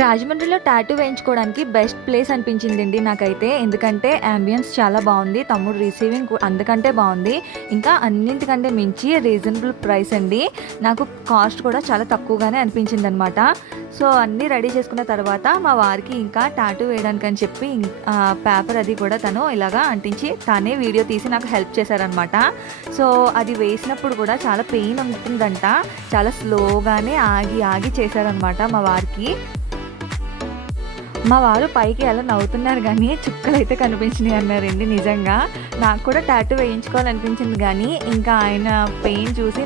రాజమండ్రిలో tattoo వేయించుకోవడానికి best place అనిపించిందండి నాకైతే. ఎందుకంటే యాంబియన్స్ చాలా బాగుంది, తమ్ముడు రిసీవింగ్ అందుకంటే బాగుంది, ఇంకా అన్నింటికంటే మించి రీజనబుల్ ప్రైస్ అండి. నాకు కాస్ట్ కూడా చాలా తక్కువగానే అనిపించింది అనమాట. సో అన్నీ రెడీ చేసుకున్న తర్వాత మా వారికి ఇంకా టాటూ వేయడానికి అని చెప్పి పేపర్ అది కూడా తను ఇలాగా అంటించి తానే వీడియో తీసి నాకు హెల్ప్ చేశారనమాట. సో అది వేసినప్పుడు కూడా చాలా పెయిన్ ఉంటుందంట, చాలా స్లోగానే ఆగి ఆగి చేశారనమాట మా వారికి. మా వారు పైకి ఎలా నవ్వుతున్నారు కానీ చుక్కలైతే కనిపించినాయి అన్నారండి. నిజంగా నాకు కూడా టాటూ వేయించుకోవాలనిపించింది కానీ ఇంకా ఆయన పెయిన్ చూసి